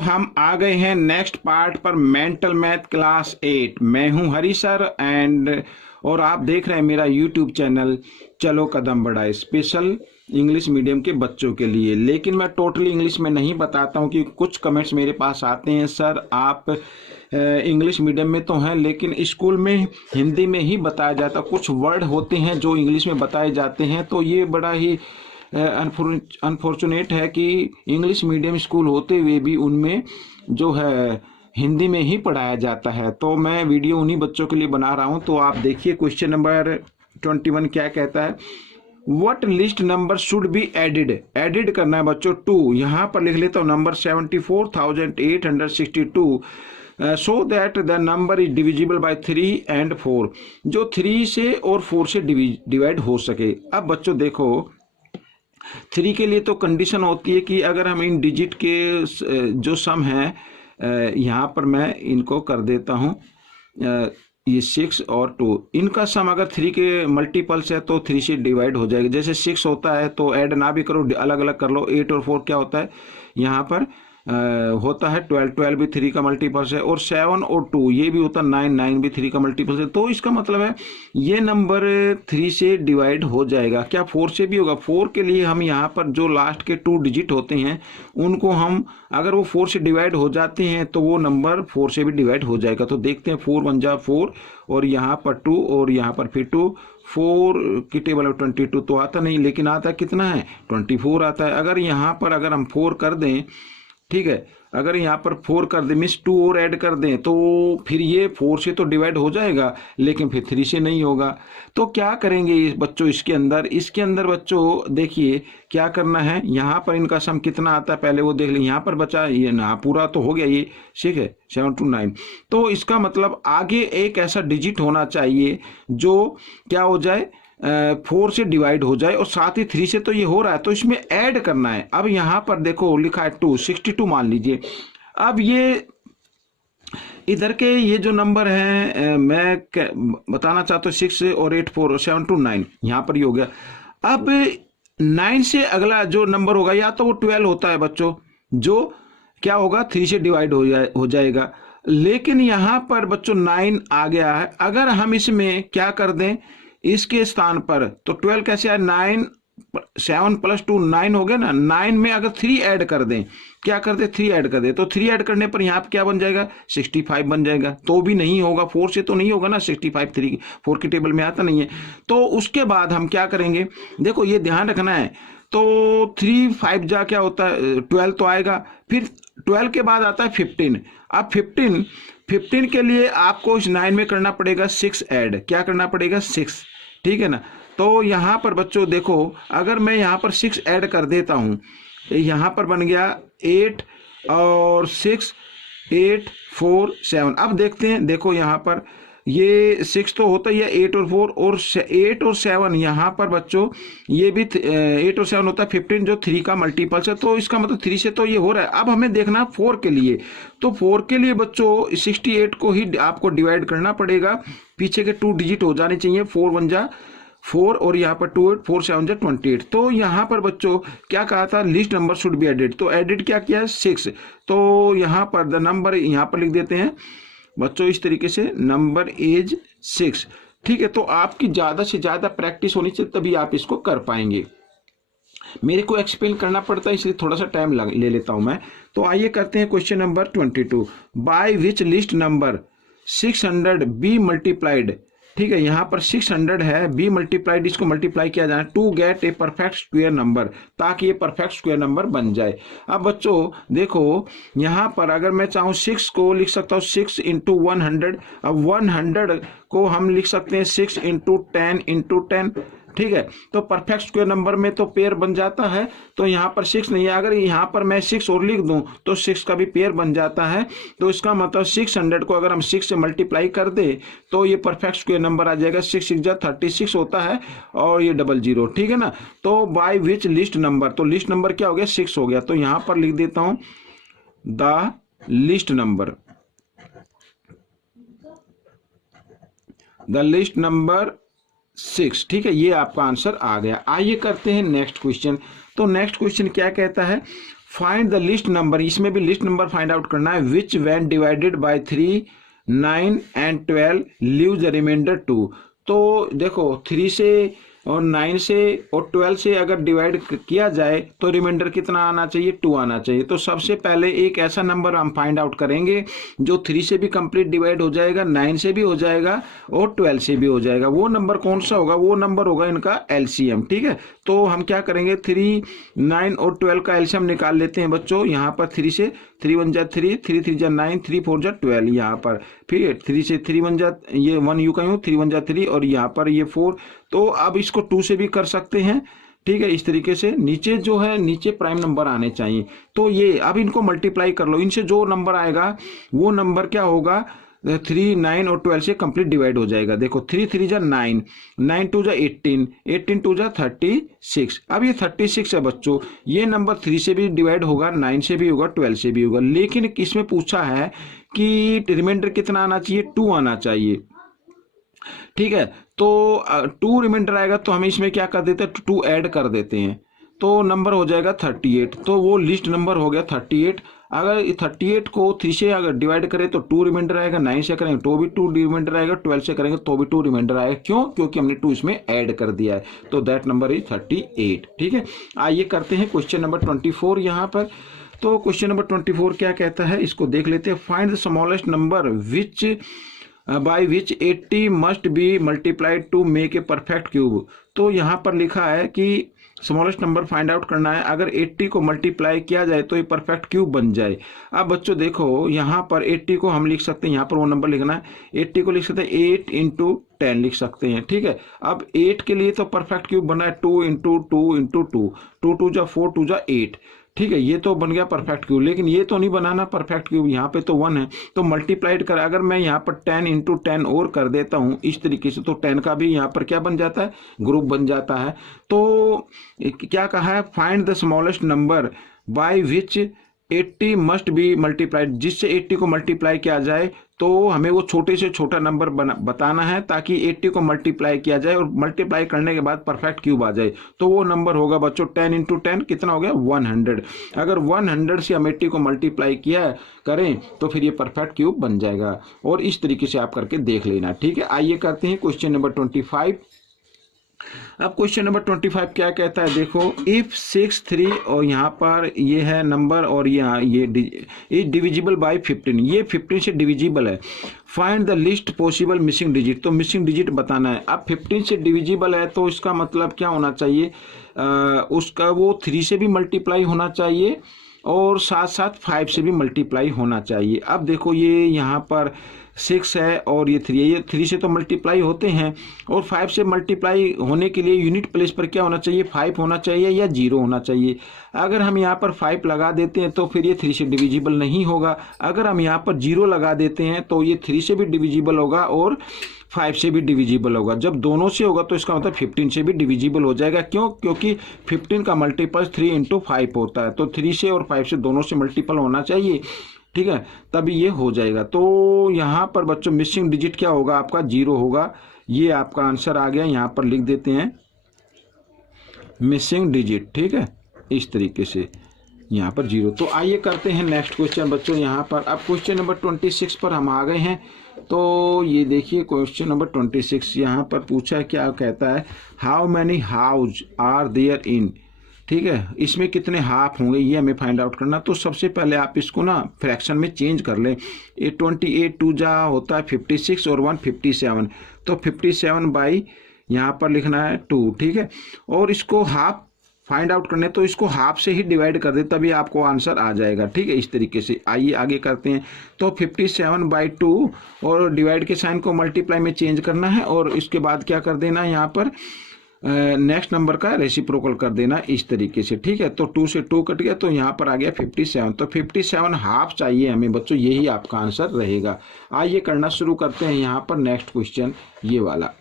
हम आ गए हैं नेक्स्ट पार्ट पर, मेंटल मैथ क्लास 8। मैं हूं हरी सर और आप देख रहे हैं मेरा यूट्यूब चैनल चलो कदम बढ़ाए, स्पेशल इंग्लिश मीडियम के बच्चों के लिए। लेकिन मैं टोटली इंग्लिश में नहीं बताता हूं कि कुछ कमेंट्स मेरे पास आते हैं, सर आप इंग्लिश मीडियम में तो हैं लेकिन स्कूल में हिंदी में ही बताया जाता, कुछ वर्ड होते हैं जो इंग्लिश में बताए जाते हैं। तो ये बड़ा ही अनफॉर्चुनेट है कि इंग्लिश मीडियम स्कूल होते हुए भी उनमें जो है हिंदी में ही पढ़ाया जाता है। तो मैं वीडियो उन्हीं बच्चों के लिए बना रहा हूं। तो आप देखिए क्वेश्चन नंबर 21 क्या कहता है, what least number should be added करना है बच्चों 2। यहाँ पर लिख लेता हूँ number 74,862 so that the number is divisible by 3 and 4, जो 3 से और 4 से डिवाइड हो सके। अब बच्चों देखो 3 के लिए तो कंडीशन होती है कि अगर हम इन डिजिट के जो सम है यहाँ पर मैं इनको कर देता हूँ, ये 6 और 2, इनका सम अगर 3 के मल्टीपल्स है तो 3 से डिवाइड हो जाएगा। जैसे 6 होता है तो ऐड ना भी करो, अलग अलग कर लो। 8 और 4 क्या होता है यहाँ पर होता है 12 भी 3 का मल्टीपल्स है, और 7 और 2 ये भी होता है 9 भी 3 का मल्टीपल्स है। तो इसका मतलब है ये नंबर 3 से डिवाइड हो जाएगा। क्या 4 से भी होगा? 4 के लिए हम यहाँ पर जो लास्ट के 2 डिजिट होते हैं उनको हम अगर वो 4 से डिवाइड हो जाते हैं तो वो नंबर 4 से भी डिवाइड हो जाएगा। तो देखते हैं 4 1 जा 4 और यहाँ पर 2 और यहाँ पर फिर 2, 4 की टेबल में 22 तो आता नहीं, लेकिन आता कितना है 24 आता है। अगर यहाँ पर अगर हम 4 कर दें, ठीक है, अगर यहाँ पर 4 कर दें मीन्स 2 और ऐड कर दें तो फिर ये 4 से तो डिवाइड हो जाएगा लेकिन फिर 3 से नहीं होगा। तो क्या करेंगे बच्चों इसके अंदर बच्चों देखिए क्या करना है। यहाँ पर इनका सम कितना आता है पहले वो देख लें। यहाँ पर बचा ये ना, पूरा तो हो गया ये, ठीक है 7 to 9। तो इसका मतलब आगे एक ऐसा डिजिट होना चाहिए जो क्या हो जाए 4 से डिवाइड हो जाए और साथ ही 3 से तो ये हो रहा है तो इसमें ऐड करना है। अब यहाँ पर देखो लिखा है 262 मान लीजिए। अब ये इधर के ये जो नंबर हैं मैं बताना चाहता हूँ 6 और 8 4 7 to 9 यहाँ पर ही हो गया। अब 9 से अगला जो नंबर होगा या तो वो 12 होता है बच्चों, जो क्या होगा 3 से डिवाइड हो जाएगा। लेकिन यहाँ पर बच्चों 9 आ गया है, अगर हम इसमें क्या कर दें इसके स्थान पर तो 12 कैसे आए 9 7 + 2 9 हो गया ना। 9 में अगर 3 ऐड कर दें, क्या कर दे 3 ऐड कर दे तो 3 ऐड करने पर यहाँ पे क्या बन जाएगा 65 बन जाएगा। तो भी नहीं होगा, 4 से तो नहीं होगा ना 65, 4 की टेबल में आता नहीं है। तो उसके बाद हम क्या करेंगे, देखो ये ध्यान रखना है। तो 3 5 जा क्या होता है 12 तो आएगा, फिर 12 के बाद आता है 15। अब 15 के लिए आपको इस 9 में करना पड़ेगा 6 ऐड। क्या करना पड़ेगा 6, ठीक है ना। तो यहाँ पर बच्चों देखो अगर मैं यहाँ पर 6 ऐड कर देता हूँ, यहाँ पर बन गया 8 और 6 8 4 7। अब देखते हैं, देखो यहाँ पर ये 6 तो होता ही है, 8 और 4 और 8 और 7 यहाँ पर बच्चों ये भी 8 और 7 होता है 15 जो 3 का मल्टीपल्स है। तो इसका मतलब 3 से तो ये हो रहा है। अब हमें देखना 4 के लिए, तो 4 के लिए बच्चों 68 को ही आपको डिवाइड करना पड़ेगा। पीछे के 2 डिजिट हो जाने चाहिए, 4 1 जा 4 और यहाँ पर 2 8 4 7 जा 28। तो यहाँ पर बच्चों क्या कहा था list number should be added, तो एडिड क्या किया 6। तो यहाँ पर द नंबर यहाँ पर लिख देते हैं बच्चों इस तरीके से, नंबर इज 6, ठीक है। तो आपकी ज्यादा से ज्यादा प्रैक्टिस होनी चाहिए तभी आप इसको कर पाएंगे। मेरे को एक्सप्लेन करना पड़ता है इसलिए थोड़ा सा टाइम ले लेता हूं मैं। तो आइए करते हैं question number 22, by which least number 600 be multiplied, ठीक है। यहाँ पर 600 है, बी मल्टीप्लाइड, इसको मल्टीप्लाई किया जाए to get a perfect square number, ताकि ये परफेक्ट स्क्वायर नंबर बन जाए। अब बच्चों देखो यहाँ पर अगर मैं चाहूँ 6 को लिख सकता हूँ 6 × 100। अब 100 को हम लिख सकते हैं 6 × 10 × 10, ठीक है। तो परफेक्ट स्क्वायर नंबर में तो पेयर बन जाता है। तो यहाँ पर 6 नहीं है, अगर यहाँ पर मैं 6 और लिख दूं तो 6 का भी पेयर बन जाता है। तो इसका मतलब 600 को अगर हम 6 से मल्टीप्लाई कर दे तो ये परफेक्ट स्क्वायर नंबर आ जाएगा। 6 6 जा 36 होता है और ये 00, ठीक है ना। तो बाय विच लिस्ट नंबर, तो लिस्ट नंबर क्या हो गया 6 हो गया। तो यहाँ पर लिख देता हूं द लिस्ट नंबर 6, ठीक है। ये आपका आंसर आ गया। आइए करते हैं नेक्स्ट क्वेश्चन। तो नेक्स्ट क्वेश्चन क्या कहता है, फाइंड द लिस्ट नंबर, इसमें भी लिस्ट नंबर फाइंड आउट करना है, which when divided by 3, 9 and 12 leave the remainder 2। तो देखो 3 से और 9 से और 12 से अगर डिवाइड किया जाए तो रिमाइंडर कितना आना चाहिए, 2 आना चाहिए। तो सबसे पहले एक ऐसा नंबर हम फाइंड आउट करेंगे जो 3 से भी कंप्लीट डिवाइड हो जाएगा, 9 से भी हो जाएगा और 12 से भी हो जाएगा। वो नंबर कौन सा होगा, वो नंबर होगा इनका एलसीएम। ठीक है, तो हम क्या करेंगे, 3, 9 और 12 का एलसीएम निकाल लेते हैं बच्चों। यहाँ पर 3 से 3 1 जा 3, 3 3 जा 9, 3 4 जा 12, यहाँ पर फिर 3 से 3 1 जा, ये 1 यू का यूँ, 3 1 जा 3 और यहाँ पर ये 4। तो अब इसको 2 से भी कर सकते हैं। ठीक है, इस तरीके से नीचे जो है, नीचे प्राइम नंबर आने चाहिए। तो ये अब इनको मल्टीप्लाई कर लो, इनसे जो नंबर आएगा वो नंबर क्या होगा, 3, 9 और 12 से कंप्लीट डिवाइड हो जाएगा। देखो 3 3 जा 9, 9 2 जा 18, 18 2 जा 36। अब ये 36 है बच्चों, ये नंबर 3 से भी डिवाइड होगा, 9 से भी होगा, 12 से भी होगा। लेकिन इसमें पूछा है कि रिमाइंडर कितना आना चाहिए, 2 आना चाहिए। ठीक है, तो 2 रिमाइंडर आएगा तो हम इसमें क्या कर देते हैं, 2 ऐड कर देते हैं, तो नंबर हो जाएगा 38। तो वो लिस्ट नंबर हो गया 38। अगर 38 को 3 से अगर डिवाइड करें तो 2 रिमाइंडर आएगा, 9 से करेंगे तो भी 2 रिमाइंडर आएगा, 12 से करेंगे तो भी 2 रिमाइंडर आएगा। क्यों, क्योंकि हमने 2 इसमें ऐड कर दिया है। तो दैट नंबर इज 38। ठीक है, आइए करते हैं क्वेश्चन नंबर 24 यहाँ पर। तो क्वेश्चन नंबर 24 क्या कहता है, इसको देख लेते हैं। Find the smallest number which by which 80 must be multiplied to make a perfect cube. तो यहाँ पर लिखा है कि स्मॉलेस्ट नंबर फाइंड आउट करना है, अगर 80 को मल्टीप्लाई किया जाए तो ये परफेक्ट क्यूब बन जाए। अब बच्चों देखो यहाँ पर 80 को हम लिख सकते हैं, यहाँ पर वो नंबर लिखना है, 80 को लिख सकते हैं 8 × 10 लिख सकते हैं। ठीक है, अब 8 के लिए तो परफेक्ट क्यूब बना है 2 × 2 × 2, 2 2 जा 4, 2 जा 8। ठीक है, ये तो बन गया परफेक्ट क्यूब, लेकिन ये तो नहीं बनाना परफेक्ट क्यूब, यहाँ पे तो 1 है। तो मल्टीप्लाइड कर, अगर मैं यहाँ पर 10 × 10 और कर देता हूँ इस तरीके से, तो 10 का भी यहाँ पर क्या बन जाता है, ग्रुप बन जाता है। तो क्या कहा है, find the smallest number by which 80 must be multiplied, जिससे 80 को मल्टीप्लाई किया जाए तो हमें वो छोटे से छोटा नंबर बताना है, ताकि 80 को मल्टीप्लाई किया जाए और मल्टीप्लाई करने के बाद परफेक्ट क्यूब आ जाए। तो वो नंबर होगा बच्चों 10 × 10 कितना हो गया, 100। अगर 100 से हम 80 को मल्टीप्लाई किया करें तो फिर ये परफेक्ट क्यूब बन जाएगा। और इस तरीके से आप करके देख लेना। ठीक है, आइए करते हैं क्वेश्चन नंबर 25। अब क्वेश्चन नंबर 25 क्या कहता है, देखो इफ 6 3 और यहाँ पर ये है नंबर और यहाँ ये डिविजिबल बाय 15, ये 15 से डिविजिबल है। Find the list possible missing digit, तो मिसिंग डिजिट बताना है। अब 15 से डिविजिबल है तो इसका मतलब क्या होना चाहिए, उसका वो 3 से भी मल्टीप्लाई होना चाहिए और साथ साथ 5 से भी मल्टीप्लाई होना चाहिए। अब देखो ये यहाँ पर 6 है और ये 3 है, ये 3 से तो मल्टीप्लाई होते हैं और 5 से मल्टीप्लाई होने के लिए यूनिट प्लेस पर क्या होना चाहिए, 5 होना चाहिए या 0 होना चाहिए। अगर हम यहाँ पर 5 लगा देते हैं तो फिर ये 3 से डिविजिबल नहीं होगा। अगर हम यहाँ पर 0 लगा देते हैं तो ये 3 से भी डिविजिबल होगा और 5 से भी डिविजिबल होगा। जब दोनों से होगा तो इसका मतलब 15 से भी डिविजिबल हो जाएगा। क्यों, क्योंकि 15 का मल्टीपल 3 × 5 होता है, तो 3 से और 5 से दोनों से मल्टीपल होना चाहिए। ठीक है, तभी ये हो जाएगा। तो यहाँ पर बच्चों मिसिंग डिजिट क्या होगा, आपका 0 होगा। ये आपका आंसर आ गया, यहाँ पर लिख देते हैं मिसिंग डिजिट। ठीक है, इस तरीके से यहाँ पर 0। तो आइए करते हैं नेक्स्ट क्वेश्चन बच्चों। यहाँ पर अब क्वेश्चन नंबर 26 पर हम आ गए हैं। तो ये देखिए क्वेश्चन नंबर 26 यहाँ पर पूछा क्या कहता है, how many house are there in. ठीक है, इसमें कितने हाफ होंगे ये हमें फाइंड आउट करना। तो सबसे पहले आप इसको ना फ्रैक्शन में चेंज कर लें। 28 2 जा होता है 56 और 1 57, तो 57 बाई यहाँ पर लिखना है 2। ठीक है, और इसको हाफ फाइंड आउट करने तो इसको हाफ से ही डिवाइड कर दे, तभी आपको आंसर आ जाएगा। ठीक है, इस तरीके से आइए आगे करते हैं। तो 57/2 और डिवाइड के साइन को मल्टीप्लाई में चेंज करना है और इसके बाद क्या कर देना है, यहाँ पर नेक्स्ट नंबर का रेसिप्रोकल कर देना इस तरीके से। ठीक है, तो 2 से 2 कट गया तो यहाँ पर आ गया 57। तो 57 हाफ चाहिए हमें बच्चों, यही आपका आंसर रहेगा। आइए करना शुरू करते हैं यहाँ पर नेक्स्ट क्वेश्चन ये वाला।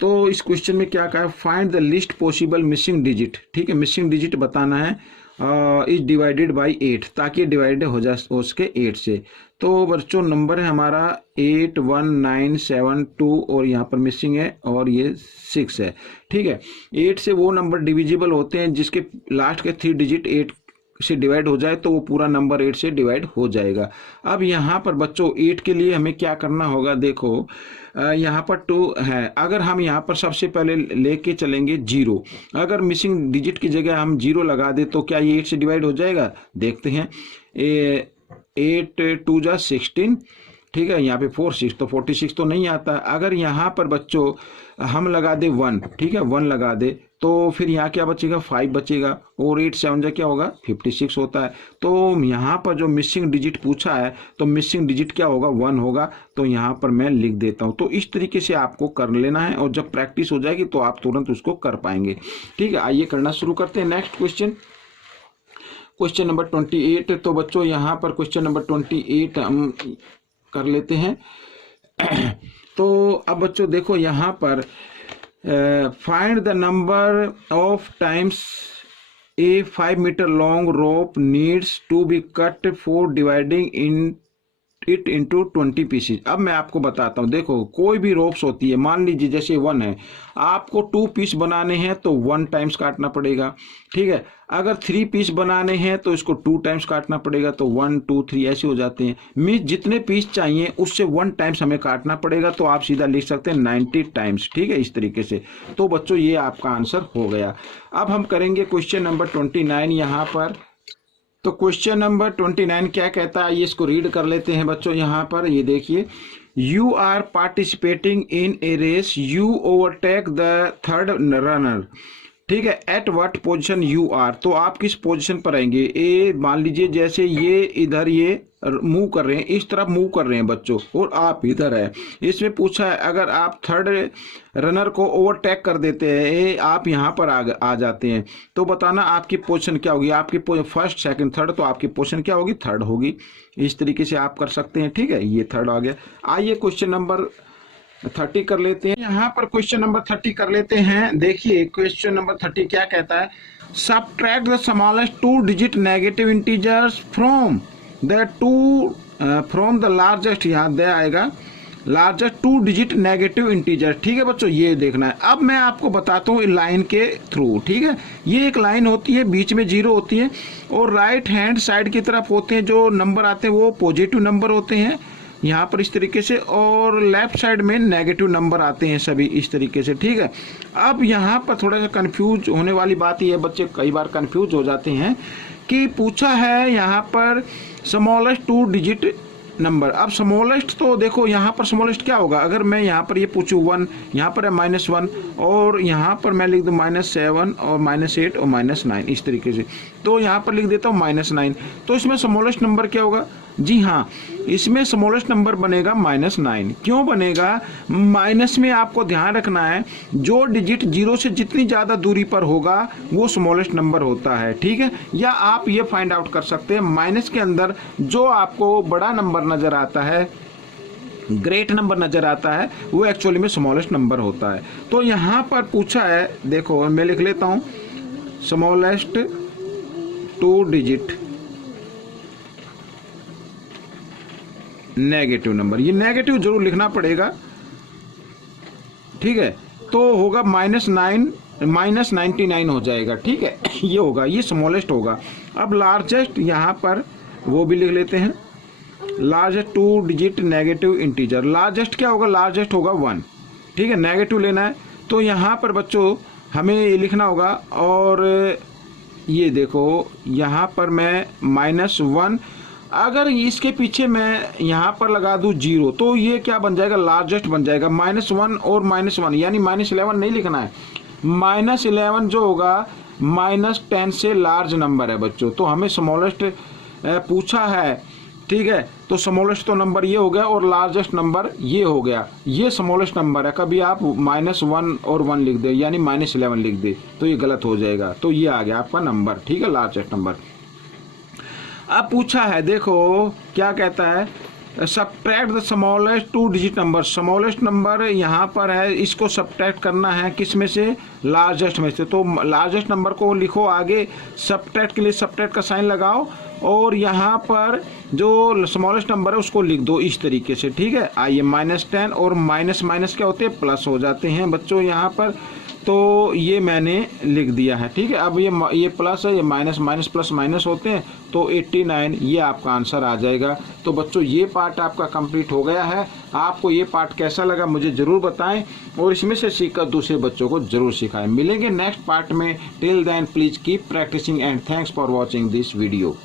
तो इस क्वेश्चन में क्या कहा है, find the list possible missing digit. ठीक है, मिसिंग डिजिट बताना है इज डिवाइडेड बाई 8, ताकि डिवाइड हो सके 8 से। तो बच्चों नंबर है हमारा 81972 और यहाँ पर मिसिंग है और ये 6 है। ठीक है, 8 से वो नंबर डिविजिबल होते हैं जिसके लास्ट के 3 डिजिट 8 से डिवाइड हो जाए तो वो पूरा नंबर 8 से डिवाइड हो जाएगा। अब यहाँ पर बच्चों 8 के लिए हमें क्या करना होगा, देखो यहाँ पर 2 है, अगर हम यहाँ पर सबसे पहले लेके चलेंगे 0, अगर मिसिंग डिजिट की जगह हम 0 लगा दे तो क्या ये 8 से डिवाइड हो जाएगा, देखते हैं। 8 2 जा 16, ठीक है, यहाँ पे 4 6 तो 46 तो नहीं आता। अगर यहाँ पर बच्चों हम लगा दे 1, ठीक है, 1 लगा दे तो फिर यहाँ क्या बचेगा, 5 बचेगा और 8 7 जा क्या होगा 56 होता है। तो यहाँ पर जो मिसिंग डिजिट पूछा है तो मिसिंग डिजिट क्या होगा 1 होगा, तो यहाँ पर मैं लिख देता हूँ। तो इस तरीके से आपको कर लेना है और जब प्रैक्टिस हो जाएगी तो आप तुरंत उसको कर पाएंगे। ठीक है, आइए करना शुरू करते हैं। Next question, question number 28। तो बच्चों यहाँ पर क्वेश्चन नंबर 28 हम कर लेते हैं। तो अब बच्चों देखो यहाँ पर find the number of times a 5 metre long rope needs to be cut for dividing in it into 20 pieces. अब मैं आपको बताता हूँ, देखो कोई भी रोप्स होती है, मान लीजिए जैसे 1 है, आपको 2 पीस बनाने हैं तो 1 टाइम्स काटना पड़ेगा। ठीक है, अगर 3 पीस बनाने हैं तो इसको 2 टाइम्स काटना पड़ेगा, तो 1 2 3 ऐसे हो जाते हैं। मीन्स जितने पीस चाहिए उससे 1 टाइम्स हमें काटना पड़ेगा, तो आप सीधा लिख सकते हैं 90 टाइम्स। ठीक है, इस तरीके से। तो बच्चों ये आपका आंसर हो गया। अब हम करेंगे क्वेश्चन नंबर 29 यहाँ पर। तो क्वेश्चन नंबर 29 क्या कहता है, ये इसको रीड कर लेते हैं बच्चों। यहाँ पर ये देखिए, you are participating in a race, you overtake the third runner. ठीक है, at what position you are, तो आप किस पोजीशन पर आएंगे। ए मान लीजिए जैसे ये इधर ये मूव कर रहे हैं, इस तरफ मूव कर रहे हैं बच्चों, और आप इधर है। इसमें पूछा है अगर आप थर्ड रनर को ओवरटेक कर देते हैं, आप यहाँ पर आ जाते हैं, तो बताना आपकी पोजीशन क्या होगी। आपकी फर्स्ट सेकंड थर्ड, तो आपकी पोजीशन क्या होगी, थर्ड होगी। इस तरीके से आप कर सकते हैं। ठीक है, ये थर्ड आ गया। आइए क्वेश्चन नंबर 30 कर लेते हैं। यहाँ पर क्वेश्चन नंबर 30 कर लेते हैं। देखिए क्वेश्चन नंबर 30 क्या कहता है, subtract the smallest 2 digit negative integers from the largest, यहाँ दे आएगा लार्जेस्ट 2 डिजिट नेगेटिव इंटीजर। ठीक है बच्चों, ये देखना है। अब मैं आपको बताता हूँ लाइन के थ्रू। ठीक है, ये एक लाइन होती है, बीच में 0 होती है, और राइट हैंड साइड की तरफ होते हैं जो नंबर आते हैं वो पॉजिटिव नंबर होते हैं यहाँ पर इस तरीके से, और लेफ्ट साइड में नेगेटिव नंबर आते हैं सभी इस तरीके से। ठीक है, अब यहाँ पर थोड़ा सा कंफ्यूज होने वाली बात ये है, बच्चे कई बार कंफ्यूज हो जाते हैं कि पूछा है यहाँ पर स्मॉलेस्ट 2 डिजिट नंबर। अब स्मॉलेस्ट तो देखो यहाँ पर स्मॉलेस्ट क्या होगा, अगर मैं यहाँ पर ये पूछूँ 1, यहाँ पर है -1, और यहाँ पर मैं लिख दूँ -7 और -8 और -9 इस तरीके से, तो यहाँ पर लिख देता हूँ -9। तो इसमें स्मॉलेस्ट नंबर क्या होगा, जी हाँ, इसमें स्मॉलेस्ट नंबर बनेगा -9। क्यों बनेगा, माइनस में आपको ध्यान रखना है जो डिजिट 0 से जितनी ज़्यादा दूरी पर होगा वो स्मॉलेस्ट नंबर होता है। ठीक है, या आप ये फाइंड आउट कर सकते हैं माइनस के अंदर जो आपको बड़ा नंबर नज़र आता है, ग्रेट नंबर नज़र आता है, वो एक्चुअली में स्मॉलेस्ट नंबर होता है। तो यहाँ पर पूछा है, देखो मैं लिख लेता हूँ, स्मॉलेस्ट 2 डिजिट नेगेटिव नंबर, ये नेगेटिव जरूर लिखना पड़ेगा। ठीक है, तो होगा -99 हो जाएगा। ठीक है, ये होगा, ये स्मॉलेस्ट होगा। अब लार्जेस्ट यहाँ पर वो भी लिख लेते हैं, largest 2 digit negative integer. Largest क्या होगा, लार्जेस्ट होगा 1। ठीक है, नेगेटिव लेना है, तो यहाँ पर बच्चों हमें ये लिखना होगा, और ये देखो यहाँ पर मैं -1, अगर इसके पीछे मैं यहाँ पर लगा दूँ 0, तो ये क्या बन जाएगा, लार्जेस्ट बन जाएगा। -1 और -1 यानी -11 नहीं लिखना है, -11 जो होगा -10 से लार्ज नंबर है बच्चों। तो हमें स्मॉलेस्ट पूछा है, ठीक है, तो स्मॉलेस्ट तो नंबर ये हो गया और लार्जेस्ट नंबर ये हो गया, ये स्मॉलेस्ट नंबर है। कभी आप -1 और 1 लिख दे यानी -11 लिख दे तो ये गलत हो जाएगा। तो ये आ गया आपका नंबर। ठीक है, लार्जेस्ट नंबर। अब पूछा है, देखो क्या कहता है, subtract the smallest 2 digit number, smallest number यहाँ पर है, इसको सब्ट्रैक्ट करना है किस में से, लार्जेस्ट में से। तो लार्जेस्ट नंबर को लिखो आगे, सब्ट्रैक्ट के लिए सब्ट्रैक्ट का साइन लगाओ और यहाँ पर जो स्मॉलेस्ट नंबर है उसको लिख दो इस तरीके से, ठीक है। आइए -10 और माइनस माइनस क्या होते हैं, प्लस हो जाते हैं बच्चों यहाँ पर, तो ये मैंने लिख दिया है, ठीक है। अब ये प्लस है, ये माइनस माइनस प्लस माइनस होते हैं, तो 89 ये आपका आंसर आ जाएगा। तो बच्चों ये पार्ट आपका कंप्लीट हो गया है। आपको ये पार्ट कैसा लगा मुझे ज़रूर बताएं और इसमें से सीखकर दूसरे बच्चों को ज़रूर सिखाएं। मिलेंगे नेक्स्ट पार्ट में। Till then please keep practising and thanks for watching this video.